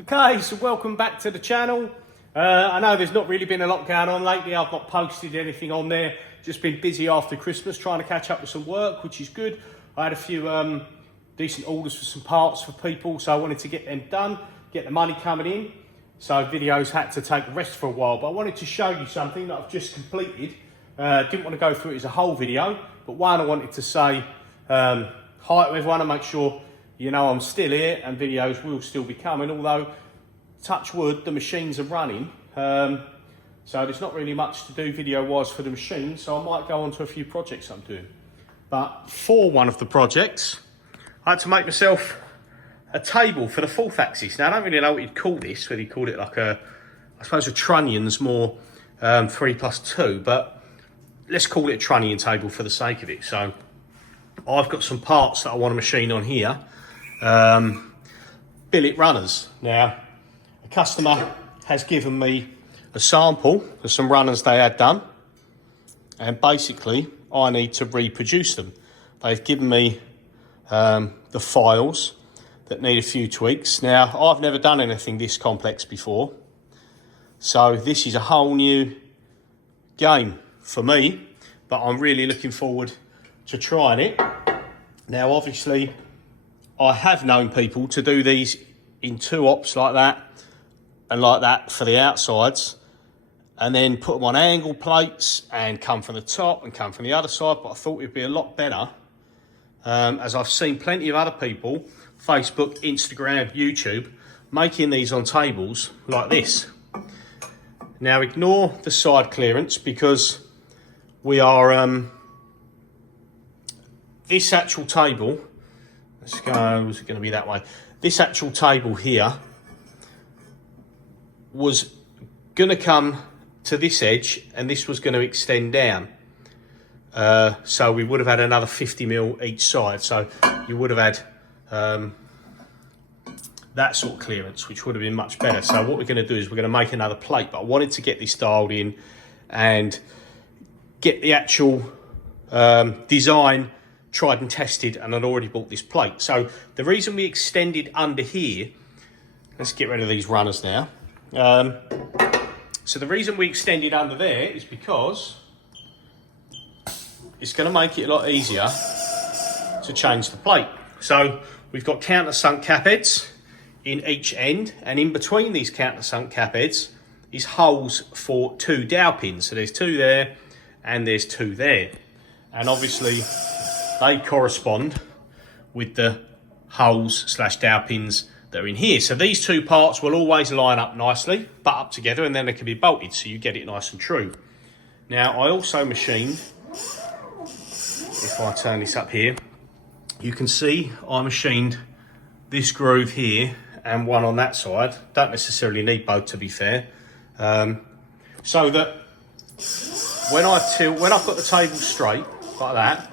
Okay, so welcome back to the channel. I know there's not really been a lot going on lately. I've not posted anything on there. Just been busy after Christmas trying to catch up with some work, which is good. I had a few decent orders for some parts for people, so I wanted to get them done, get the money coming in. So videos had to take a rest for a while, but I wanted to show you something that I've just completed. Didn't want to go through it as a whole video, but one, I wanted to say hi to everyone and make sure you know I'm still here and videos will still be coming, although touch wood, the machines are running. So there's not really much to do video-wise for the machine, so I might go on to a few projects I'm doing. But for one of the projects, I had to make myself a table for the fourth axis. Now, I don't really know what you'd call this, whether you called it like I suppose a trunnions more 3+2, but let's call it a trunnion table for the sake of it. So I've got some parts that I want to machine on here. Billet runners. Now, a customer has given me a sample of some runners they had done, and basically I need to reproduce them. They've given me the files that need a few tweaks. Now, I've never done anything this complex before, so this is a whole new game for me, but I'm really looking forward to trying it. Now, obviously, I have known people to do these in two ops like that and like that for the outsides, and then put them on angle plates and come from the top and come from the other side. But I thought it'd be a lot better, as I've seen plenty of other people, Facebook, Instagram, YouTube, making these on tables like this. Now, ignore the side clearance because we are, this actual table, let's go, is it going to be that way? This actual table here was going to come to this edge and this was going to extend down. So we would have had another 50mm each side. So you would have had that sort of clearance, which would have been much better. So what we're going to do is we're going to make another plate, but I wanted to get this dialed in and get the actual design tried and tested, and I'd already bought this plate. So the reason we extended under here, let's get rid of these runners now. So the reason we extended under there is because it's going to make it a lot easier to change the plate. So we've got countersunk cap heads in each end, and in between these countersunk cap heads is holes for two dowel pins. So there's two there and there's two there, and obviously they correspond with the holes slash dowel pins that are in here. So these two parts will always line up nicely, butt up together, and then they can be bolted so you get it nice and true. Now, I also machined, if I turn this up here, you can see I machined this groove here and one on that side. Don't necessarily need both, to be fair. So that when I've got the table straight like that,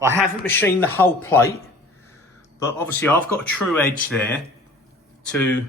I haven't machined the whole plate, but obviously I've got a true edge there to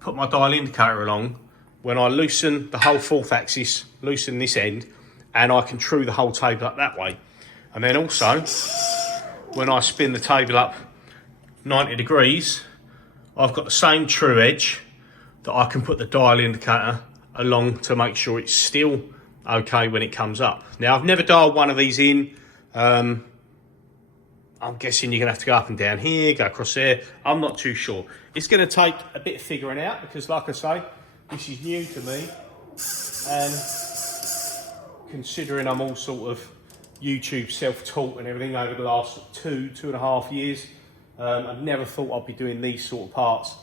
put my dial indicator along. When I loosen the whole fourth axis, loosen this end, and I can true the whole table up that way. And then also, when I spin the table up 90 degrees, I've got the same true edge that I can put the dial indicator along to make sure it's still okay when it comes up. Now, I've never dialed one of these in. I'm guessing you're going to have to go up and down here, go across there. I'm not too sure. It's going to take a bit of figuring out because, like I say, this is new to me. And considering I'm all sort of YouTube self-taught and everything over the last 2.5 years, I've never thought I'd be doing these sort of parts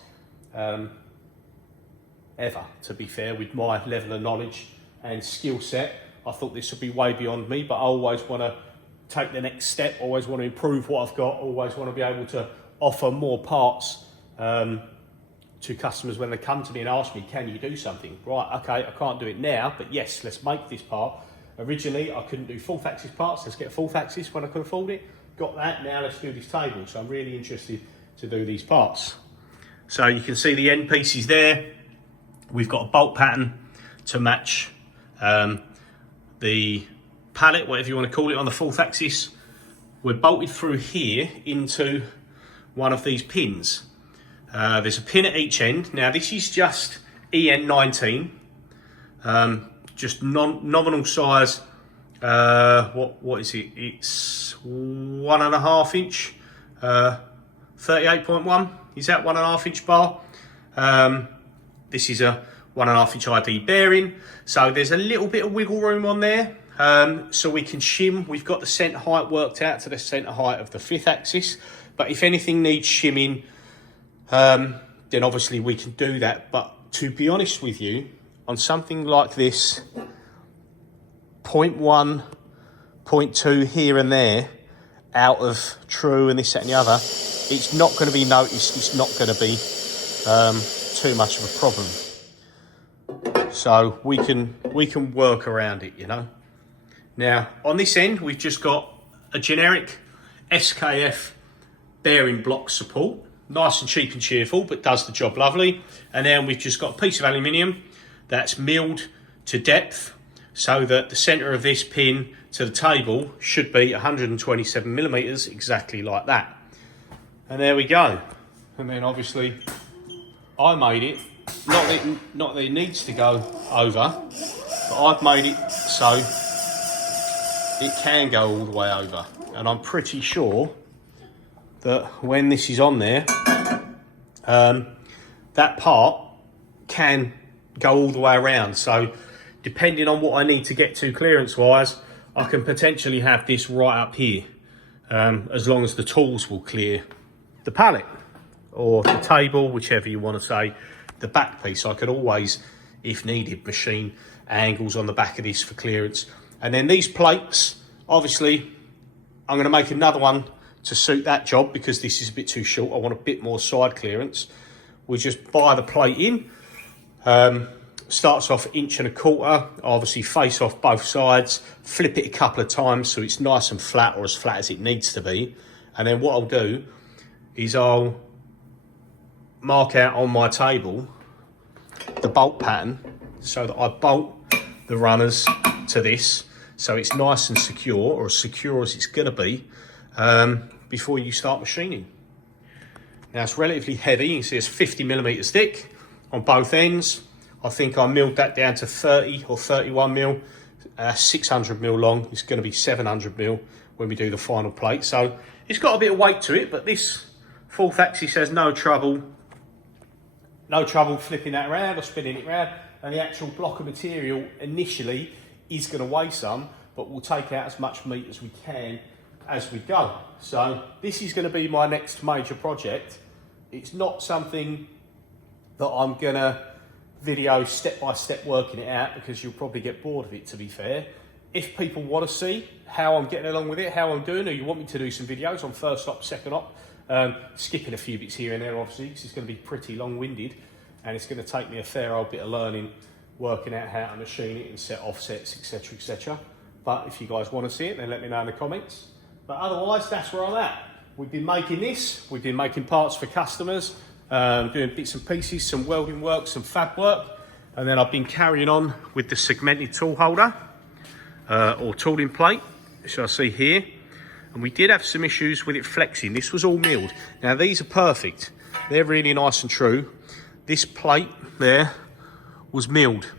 ever, to be fair, with my level of knowledge and skill set. I thought this would be way beyond me, but I always want to take the next step, always want to improve what I've got, always want to be able to offer more parts to customers when they come to me and ask me, can you do something? Right, okay, I can't do it now, but yes, let's make this part. Originally, I couldn't do fourth axis parts. Let's get a fourth axis when I could afford it. Got that, now let's do this table. So I'm really interested to do these parts. So you can see the end pieces there. We've got a bolt pattern to match the pallet, whatever you want to call it, on the fourth axis. We're bolted through here into one of these pins. There's a pin at each end. Now this is just EN19, just nominal size. What is it? It's 1.5 inch, 38.1. Is that 1.5 inch bar? This is a 1.5 inch ID bearing, so there's a little bit of wiggle room on there, so we can shim. We've got the centre height worked out to the centre height of the 5th axis, but if anything needs shimming, then obviously we can do that. But to be honest with you, on something like this, 0.1, 0.2 here and there, out of true and this, that and the other, it's not going to be noticed. It's not going to be too much of a problem. So we can work around it, you know. Now on this end, we've just got a generic SKF bearing block support, nice and cheap and cheerful, but does the job lovely. And then we've just got a piece of aluminium that's milled to depth, so that the centre of this pin to the table should be 127 millimeters, exactly like that. And there we go. And then obviously I made it, not that it needs to go over, but I've made it so it can go all the way over. And I'm pretty sure that when this is on there, that part can go all the way around. So depending on what I need to get to clearance wise, I can potentially have this right up here, as long as the tools will clear the pallet or the table, whichever you want to say, the back piece. I could always, if needed, machine angles on the back of this for clearance. And then these plates, obviously I'm going to make another one to suit that job, because this is a bit too short. I want a bit more side clearance. We'll just buy the plate in. Starts off 1.25 inches, obviously face off both sides, flip it a couple of times so it's nice and flat, or as flat as it needs to be. And then what I'll do is I'll mark out on my table the bolt pattern, so that I bolt the runners to this, so it's nice and secure, or as secure as it's going to be, before you start machining. Now it's relatively heavy. You can see it's 50 millimeters thick on both ends. I think I milled that down to 30 or 31 mil, 600 mil long. It's going to be 700 mil when we do the final plate. So it's got a bit of weight to it, but this 4th axis has no trouble flipping that around or spinning it around. And the actual block of material initially is going to weigh some, but we'll take out as much meat as we can as we go. So this is going to be my next major project. It's not something that I'm going to video step by step working it out, because you'll probably get bored of it, to be fair. If people want to see how I'm getting along with it, how I'm doing, or you want me to do some videos on first op, second op, skipping a few bits here and there obviously, because it's going to be pretty long-winded, and it's going to take me a fair old bit of learning, working out how to machine it and set offsets, etc, etc. But if you guys want to see it, then let me know in the comments. But otherwise, that's where I'm at. We've been making this, we've been making parts for customers, doing bits and pieces, some welding work, some fab work, and then I've been carrying on with the segmented tool holder, or tooling plate, which I see here. And we did have some issues with it flexing. This was all milled. Now these are perfect. They're really nice and true. This plate there was milled,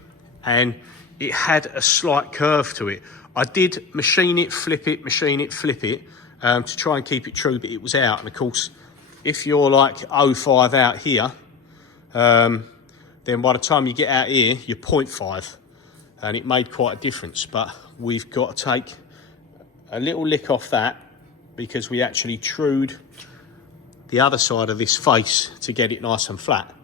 and it had a slight curve to it. I did machine it, flip it, machine it, flip it, to try and keep it true, but it was out. And of course, if you're like 0.5 out here, then by the time you get out here, you're 0.5, and it made quite a difference. But we've got to take a little lick off that, because we actually trued the other side of this face to get it nice and flat.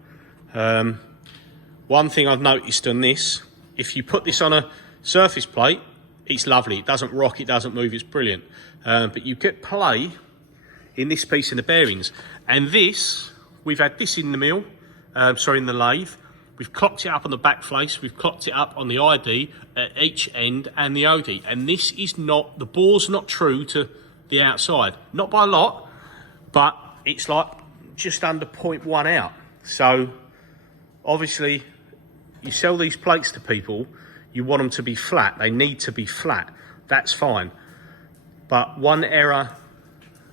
One thing I've noticed on this, if you put this on a surface plate, it's lovely. It doesn't rock, it doesn't move, it's brilliant. But you get play in this piece in the bearings. And this, we've had this in the mill, in the lathe. We've clocked it up on the back face, we've clocked it up on the ID at each end and the OD. And this is not, the bore's not true to the outside. Not by a lot, but it's like just under 0.1 out. So obviously you sell these plates to people, you want them to be flat. They need to be flat. That's fine. But one error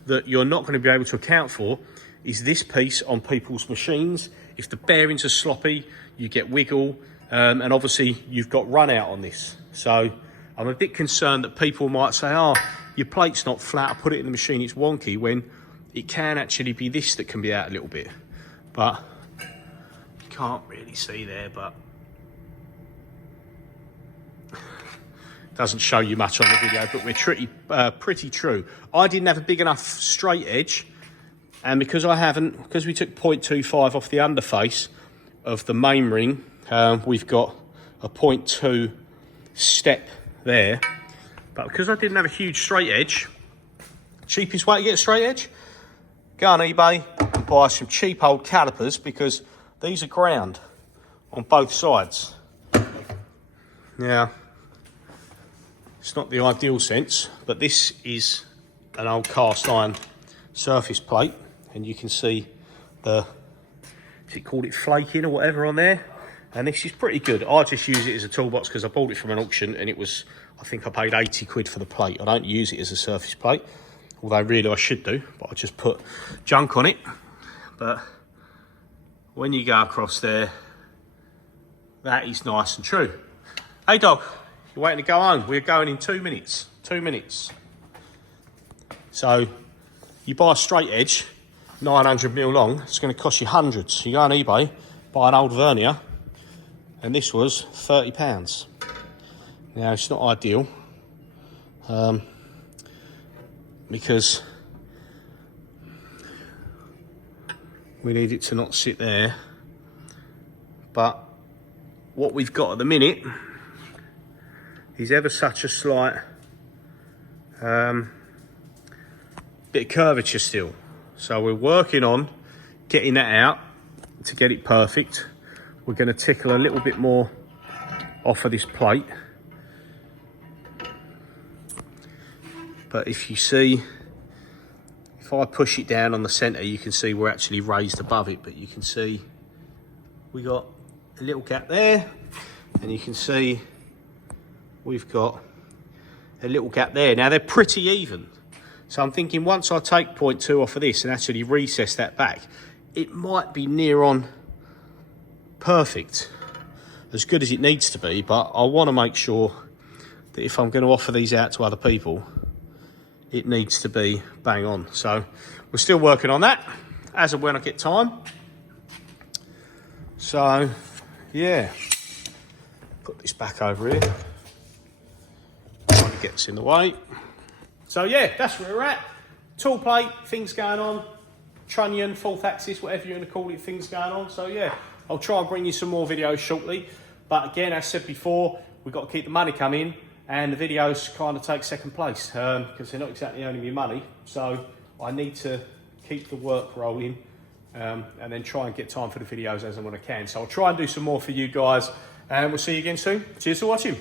that you're not going to be able to account for is this piece on people's machines. If the bearings are sloppy, you get wiggle, and obviously you've got run out on this. So I'm a bit concerned that people might say, oh, your plate's not flat, I put it in the machine, it's wonky, when it can actually be this that can be out a little bit. But you can't really see there, but doesn't show you much on the video, but we're pretty true. I didn't have a big enough straight edge, and because we took 0.25 off the underface of the main ring, we've got a 0.2 step there. But because I didn't have a huge straight edge, cheapest way to get a straight edge, go on eBay and buy some cheap old calipers, because these are ground on both sides. Now, it's not the ideal sense, but this is an old cast iron surface plate, and you can see is it called it flaking or whatever on there, and this is pretty good. I just use it as a toolbox because I bought it from an auction, and it was, I think I paid 80 quid for the plate. I don't use it as a surface plate, although really I should do, but I just put junk on it. But when you go across there, that is nice and true. Hey dog, you're waiting to go home. We're going in 2 minutes. 2 minutes. So you buy a straight edge, 900mm long, it's going to cost you hundreds. You go on eBay, buy an old vernier, and this was £30. Now, it's not ideal, because we need it to not sit there. But what we've got at the minute is ever such a slight bit of curvature still. So we're working on getting that out to get it perfect. We're going to tickle a little bit more off of this plate. But if you see, if I push it down on the centre, you can see we're actually raised above it, but you can see we got a little gap there, and you can see we've got a little gap there. Now they're pretty even. So I'm thinking once I take 0.2 off of this and actually recess that back, it might be near on perfect, as good as it needs to be, but I want to make sure that if I'm going to offer these out to other people, it needs to be bang on. So we're still working on that as and when I get time. So yeah, put this back over here, trying to get this in the way. So yeah, that's where we're at. Tool plate, things going on, trunnion, fourth axis, whatever you're going to call it, things going on. So yeah, I'll try and bring you some more videos shortly. But again, as said before, we've got to keep the money coming, and the videos kind of take second place because they're not exactly earning me money. So I need to keep the work rolling and then try and get time for the videos as and when I can. So I'll try and do some more for you guys, and we'll see you again soon. Cheers for watching.